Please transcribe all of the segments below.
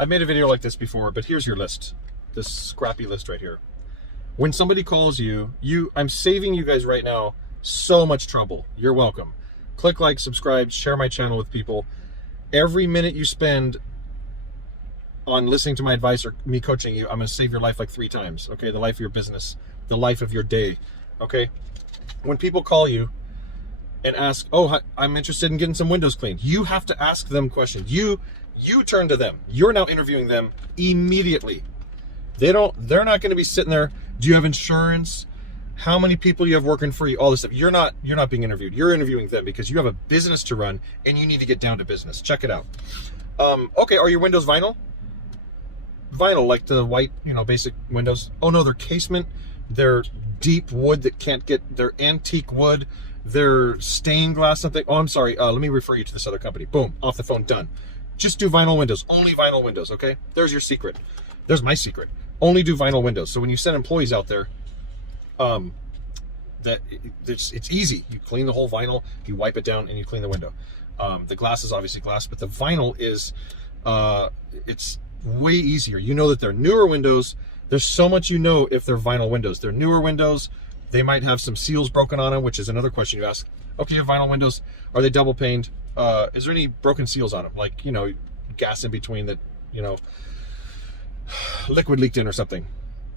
I've made a video like this before, but here's your list. This scrappy list right here. When somebody calls you, I'm saving you guys right now so much trouble. You're welcome. Click like, subscribe, share my channel with people. Every minute you spend on listening to my advice or me coaching you, I'm going to save your life like 3 times, okay? The life of your business, the life of your day, okay? When people call you and ask, oh, I'm interested in getting some windows cleaned, you have to ask them questions. You turn to them. You're now interviewing them immediately. They're not going to be sitting there, do you have insurance? How many people you have working for you? All this stuff. You're not being interviewed. You're interviewing them because you have a business to run and you need to get down to business. Check it out. Okay, are your windows vinyl? Vinyl, like the white, basic windows. Oh no, they're casement. They're deep wood that can't get, they're antique wood. They're stained glass something. Oh, I'm sorry. Let me refer you to this other company. Boom, off the phone, done. Just do vinyl windows. Only vinyl windows, okay? There's your secret. There's my secret. Only do vinyl windows. So when you send employees out there, it's easy. You clean the whole vinyl, you wipe it down, and you clean the window. The glass is obviously glass, but the vinyl is, it's way easier. You know that they're newer windows. There's so much if they're vinyl windows. They're newer windows. They might have some seals broken on them, which is another question you ask. Okay, you have vinyl windows. Are they double paned? Is there any broken seals on them? Like, gas in between that, liquid leaked in or something.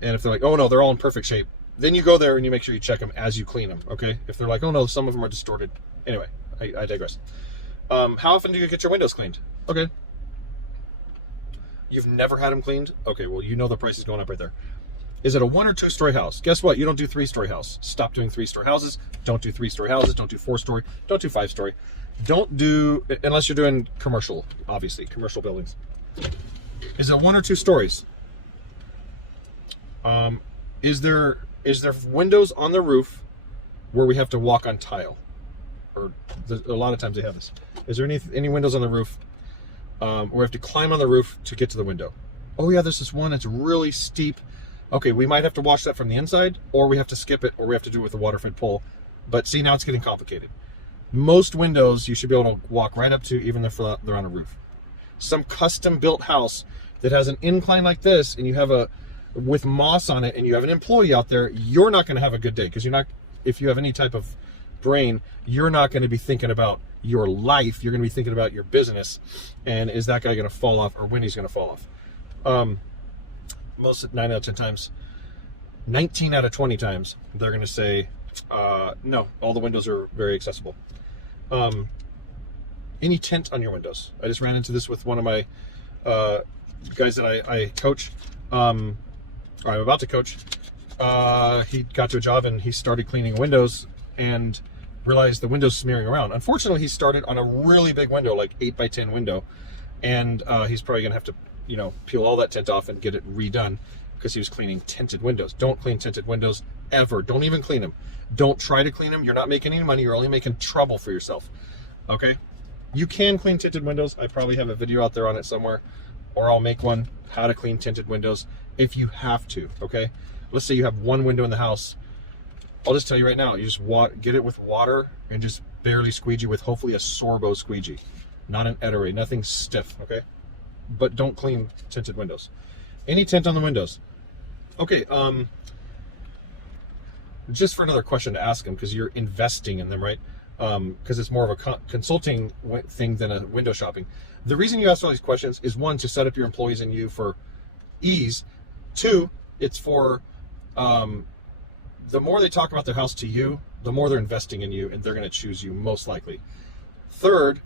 And if they're like, oh no, they're all in perfect shape, then you go there and you make sure you check them as you clean them, okay? If they're like, oh no, some of them are distorted. Anyway, I digress. How often do you get your windows cleaned? Okay. You've never had them cleaned? Okay, well, the price is going up right there. Is it a 1 or 2 story house? Guess what? You don't do 3-story house. Stop doing 3-story houses. Don't do 3-story houses. Don't do 4-story. Don't do 5-story. Don't do, unless you're doing commercial, obviously, commercial buildings. Is it 1 or 2 stories? Is there windows on the roof where we have to walk on tile? Or a lot of times they have this. Is there any windows on the roof where we have to climb on the roof to get to the window? Oh yeah, there's this one that's really steep. Okay, we might have to wash that from the inside, or we have to skip it, or we have to do it with a water-fed pole. But see, now it's getting complicated. Most windows you should be able to walk right up to, even if they're on a roof. Some custom-built house that has an incline like this, and you have with moss on it, and you have an employee out there, you're not going to have a good day, because if you have any type of brain, you're not going to be thinking about your life. You're going to be thinking about your business, and is that guy going to fall off, or when he's going to fall off. Most 9 out of 10 times, 19 out of 20 times, they're going to say, no, all the windows are very accessible. Any tint on your windows? I just ran into this with one of my guys that I coach, or I'm about to coach. He got to a job and he started cleaning windows and realized the window's smearing around. Unfortunately, he started on a really big window, like 8x10 window, and he's probably going to have to peel all that tint off and get it redone because he was cleaning tinted windows. Don't clean tinted windows ever. Don't even clean them. Don't try to clean them. You're not making any money. You're only making trouble for yourself. Okay? You can clean tinted windows. I probably have a video out there on it somewhere, or I'll make one, how to clean tinted windows if you have to, okay? Let's say you have one window in the house. I'll just tell you right now, you just get it with water and just barely squeegee with hopefully a Sorbo squeegee, not an Ettore, nothing stiff, okay? But don't clean tinted windows. Any tint on the windows. Okay, just for another question to ask them, because you're investing in them, right? Because it's more of a consulting thing than a window shopping. The reason you ask all these questions is, 1, to set up your employees and you for ease. 2, it's for, the more they talk about their house to you, the more they're investing in you, and they're going to choose you most likely. 3rd,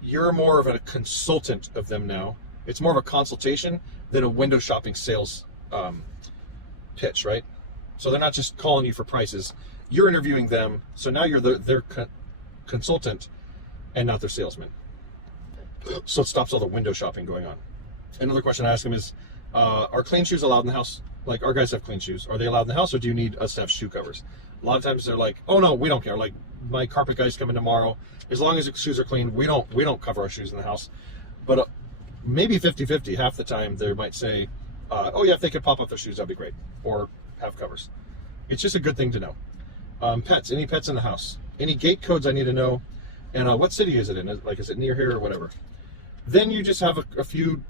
you're more of a consultant of them now. It's more of a consultation than a window shopping sales pitch, right? So they're not just calling you for prices. You're interviewing them. So now you're their consultant and not their salesman. So it stops all the window shopping going on. Another question I ask them is, are clean shoes allowed in the house? Like, our guys have clean shoes. Are they allowed in the house, or do you need us to have shoe covers? A lot of times they're like, oh no, we don't care. Like, my carpet guy's coming tomorrow. As long as the shoes are clean, we don't cover our shoes in the house. But maybe 50-50. Half the time they might say, oh yeah, if they could pop up their shoes, that'd be great. Or have covers. It's just a good thing to know. Pets, any pets in the house? Any gate codes I need to know? And what city is it in? Like, is it near here or whatever? Then you just have a few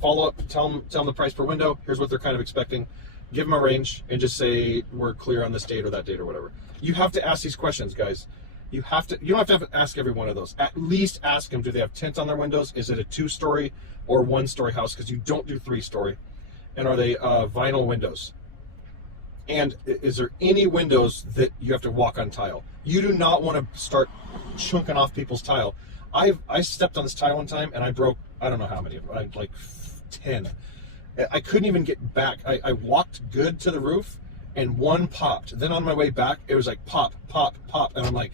follow up, tell them the price per window. Here's what they're kind of expecting. Give them a range and just say we're clear on this date or that date or whatever. You have to ask these questions, guys. You don't have to ask every one of those. At least ask them, do they have tint on their windows? Is it a 2-story or 1-story house? Because you don't do 3-story. And are they vinyl windows? And is there any windows that you have to walk on tile? You do not want to start chunking off people's tile. I stepped on this tile one time and I broke, I don't know how many of them, like 10. I couldn't even get back. I walked good to the roof and one popped. Then on my way back, it was like pop, pop, pop. And I'm like,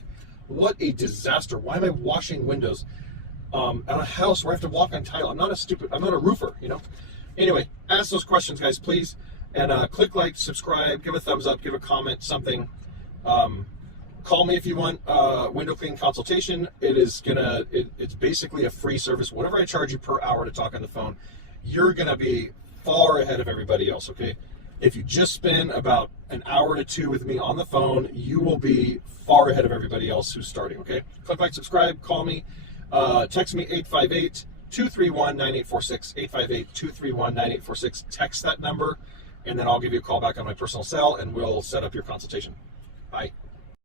what a disaster. Why am I washing windows at a house where I have to walk on tile? I'm not a roofer, you know? Anyway, ask those questions, guys, please. And click like, subscribe, give a thumbs up, give a comment, something. Call me if you want window cleaning consultation. It's basically a free service. Whatever I charge you per hour to talk on the phone, you're gonna be far ahead of everybody else, okay? If you just spend about an hour to 2 with me on the phone, you will be far ahead of everybody else who's starting, okay? Click like, subscribe, call me, text me 858-231-9846, 858-231-9846. Text that number, and then I'll give you a call back on my personal cell, and we'll set up your consultation. Bye.